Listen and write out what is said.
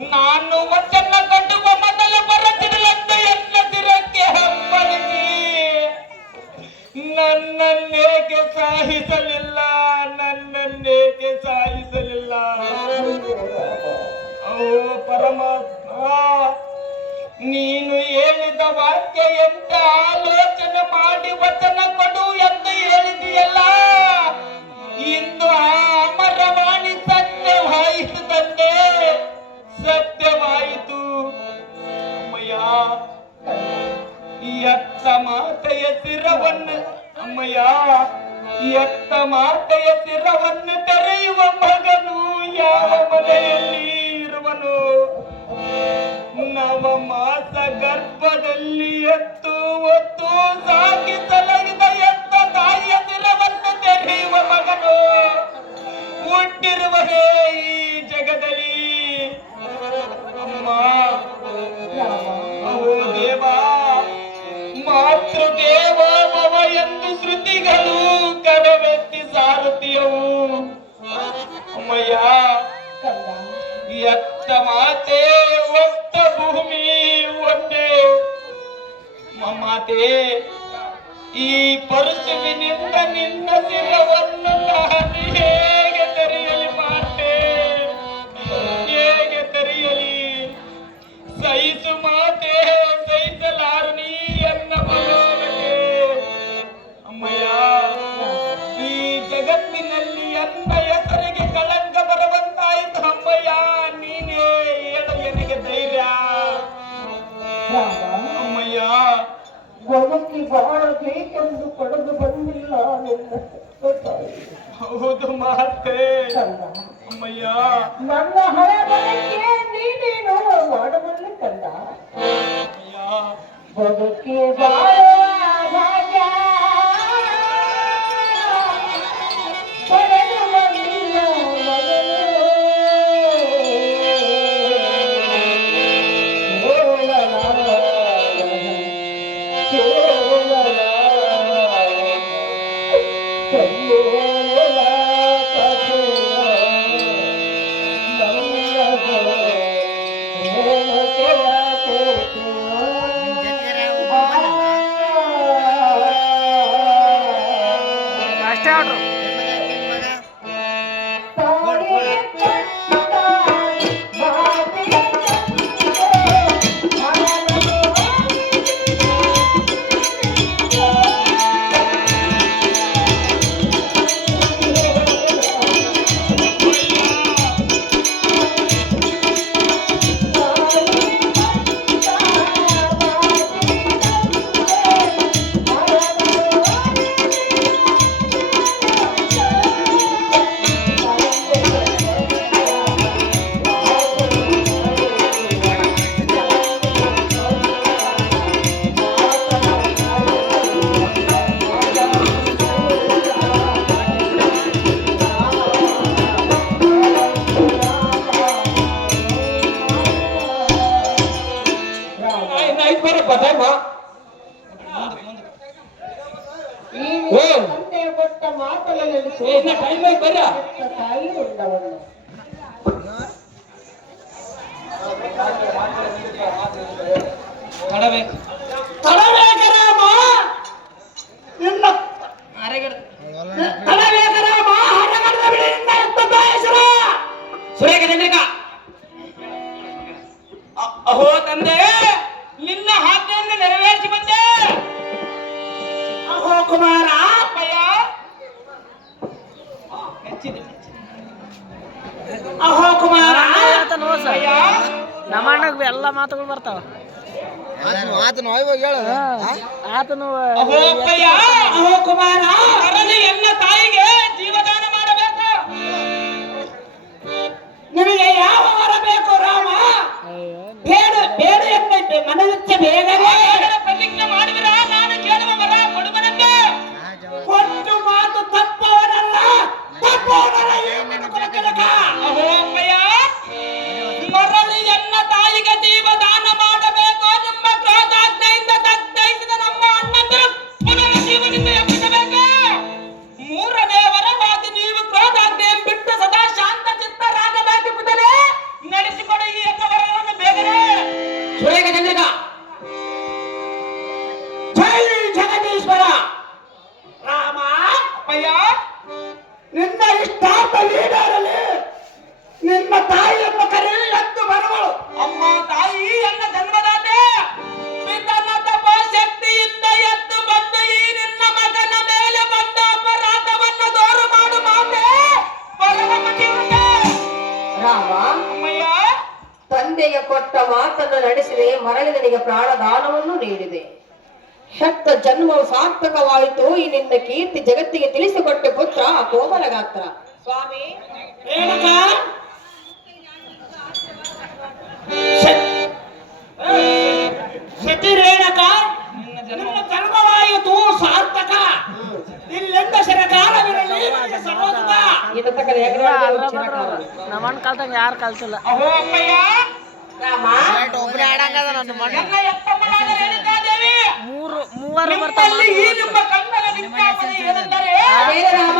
ನಾನು ಒಟ್ಟನ್ನ ಕಟ್ಟುವ ಮೊದಲು ಬರುತ್ತಿರಲೆಂದು ಎನ್ನ ತಿರಕ್ಕೆ ಹಬ್ಬಳಿಸಿ ನನ್ನನ್ನೇಕೆ ಸಾಹಿಸಲಿಲ್ಲ, ನನ್ನನ್ನೇಕೆ ಸಾಹಿಸಲಿಲ್ಲ. ಓ ಪರಮಾತ್ಮ, ನೀನು ಹೇಳಿದ ವಾಕ್ಯ ಎಂತ ಆಲೋಚನೆ ಮಾಡಿ ವಚನ ಕೊಡು ಎಂದು ಹೇಳಿದೆಯಲ್ಲ, ಇಂದು ಆ ಅಮರವಾಣಿ ಸತ್ಯವಾಯಿತು ತಂದೆ, ಸತ್ಯವಾಯಿತು. ಅಮ್ಮಯ್ಯ, ಎತ್ತ ಮಾತೆಯ ಶಿರವನ್ನು, ಅಮ್ಮಯ್ಯ, ಎತ್ತ ಮಾತೆಯ ಶಿರವನ್ನು ತೆರೆಯುವ ಮಗನು ಯಾವ ಮನೆಯಲ್ಲಿ ಇರುವನು? ನವ ಮಾಸ ಗರ್ಭದಲ್ಲಿ ಎತ್ತು ಒತ್ತು ಸಾಕಿ ಸಲಹಿದ ಎತ್ತ ತಾಯಿಯ ಶಿರವನ್ನು ತೆರೆಯುವ ಮಗನು ಹುಟ್ಟಿರುವನೇ ಈ ಜಗದಲ್ಲಿ. ಅಮ್ಮ, ಓ ದೇವ, ಮಾತೃದೇವ ಭವ ಎಂದು ಶ್ರುತಿಗಳು ಕರವೆತ್ತಿ ಸಾರುತ್ತಿಯವು. ಅಮ್ಮಯ್ಯ, ಎತ್ತ ಮಾತೆ ಒತ್ತ ಭೂಮಿ ಒಂದೇ. ಮಾತೆ, ಈ ಪರಶುವಿನಿಂದ ನಿನ್ನ ಶಿರವನ್ನು ನಾನು ಹೇಗೆ ತೆರೆಯಲಿ ಮಾತೆ, ಹೇಗೆ ತೆರೆಯಲಿ? ಸಹಿಸು ಮಾತೆ, ಸಹಿಸಲಾರನಿ ಎನ್ನ ಮನೋರಕ್ಕೆ. ಅಮ್ಮಯ್ಯ, ಈ ಜಗತ್ತಿನಲ್ಲಿ ಎನ್ನ ಹೆಸರಿಗೆ ಕಳಂಕ ಬರುವಂತಾಯಿತು. ಅಮ್ಮಯ್ಯ, ನೀನೇ ಹೇಳು ನನಗೆ ಧೈರ್ಯ. ಅಮ್ಮಯ್ಯ, ಬದುಕಿ ಬಾಳಬೇಕೆಂದು ಪಡೆದು ಬಂದಿಲ್ಲ ನಿನ್ನ. ಹೌದು ಮಾತೆ. ಅಮ್ಮಯ್ಯ, ನನ್ನ ಹಳೆಬರಕ್ಕೆ ನೀನೇನು ಮಾಡಬಲ್ಲೆ ಕಂದ. ಬದುಕಿ ಬಾಳುವ ಭಾಗ್ಯ ಪಡೆದು ಬಂದಿಲ್ಲ ಕೊಟ್ಟ ಮಾತಲ್ಲಿ ತಾಯಿ ಉಂಡವಲ್ಲ. ತಡಬೇಕರಾಮ ನಿನ್ನ ತಡಬೇಕರಾಮ ಹರಗಡದ ಬಿಡಿ ನಿನ್ನ ಎತ್ತ ಬಾಯಸರ ಸುರೇಖ ಚಂದ್ರಿಕ. ಅಹೋ ತಂದೆ, ನಿನ್ನ ಆಜ್ಞೆಯನ್ನು ನೆರವೇರಿಸಿ ಬಂದೆ. ಅಹೋ ಕುಮಾರ, ಅಹೋ ಕುಮಾರ, ನಮ್ಮ ಅಣ್ಣಗ್ ಎಲ್ಲ ಮಾತುಗಳು ಬರ್ತಾವ. ಅಹೋ ಕುಮಾರ, ಎನ್ನ ತಾಯಿಗೆ ಜೀವದಾನ ಮಾಡಬೇಕು. ನಿನಗೆ ಯಾವ ವರ ಬೇಕು ರಾಮ? ಬೇಡು ಬೇಡು ಎಂಬ ಮನವಿಚ್ಚ ಬೇಗನೆ ಪ್ರತಿಜ್ಞೆ ಮಾಡಿದ್ರ ನಾನು ಕೇಳುವ ವರ ಕೊಡುವನಂತೆ. ಕೊಟ್ಟು ಮಾತು ತಪ್ಪವನಲ್ಲ, ತಪ್ಪವನಲ್ಲ. ಅಹೋಮಯ್ಯ, ಮರಳಿ ಎನ್ನ ತಾಯಿಗೆ ಜೀವದಾನ ಮಾಡಬೇಕು. ನಿಮ್ಮ ಕ್ರೋಧಾಜ್ಞೆಯಿಂದ ದಗ್ಧೈಸಿದ ನಮ್ಮ ಅಣ್ಣಂದಿರು ಪುನಃ ಜೀವನದಿಂದ ಎಬ್ಬಿಸಬೇಕು. ಮೂರನೇ ವರವಾಗಿ ನೀವು ಕ್ರೋಧಾಜ್ಞೆಯನ್ನು ಬಿಟ್ಟು ಸದಾ ಶಾಂತ ಚಿತ್ತರಾಗಬೇಕೆಂಬುದನ್ನೇ ನಡೆಸಿಕೊಡಿ ಎನ್ನುವ ಅಮ್ಮಯ್ಯ ತಂದೆಗೆ ಕೊಟ್ಟ ಮಾತನ್ನು ನಡೆಸಿದೆ, ಮರಳಿ ನನಗೆ ಪ್ರಾಣದಾನವನ್ನು ನೀಡಿದೆ. ಶಕ್ತ ಜನ್ಮವು ಸಾರ್ಥಕವಾಯಿತು. ಈ ನಿನ್ನ ಕೀರ್ತಿ ಜಗತ್ತಿಗೆ ತಿಳಿಸಿಕೊಟ್ಟೆ ಪುತ್ರ ಕೋಮಲ ಗಾತ್ರ. ಸ್ವಾಮಿ ರೇಣುಕಾ ಸತಿ ರೇಣುಕಾ ನಿಮ್ಮ ಜನ್ಮವಾಯಿತು ಸಾರ್ಥಕ. ಇಲ್ಲೆಂದ ಶರಕಾಲವಿರಲಿ ನಿನಗೆ ಸರ್ವಸುಖ. ಇದು ತಕ್ಕ ನಮ್ಮಣ್ಣ ಕಲ್ತಂಗ ಯಾರು ಕಲ್ತಿಲ್ಲ. ಅಹೋ ಅಮ್ಮಯ್ಯ ರಾಮ ಒಬ್ಬನೇ ಆಡಂಗದ ನನ್ನ ಮಣ್ಣ. ನನ್ನ ಎತ್ತಮ್ಮನಾದ ರೇಣುಕಾದೇವಿ ಮೂವರು ಬರ್ತಾವ. ನಿಮ್ಮಲ್ಲಿ ಈ ನಿಮ್ಮ ಕಣ್ಣನ ವಿಜ್ಞಾಪನೆ ಏನೆಂದರೆ ಅದೇ ರಾಮ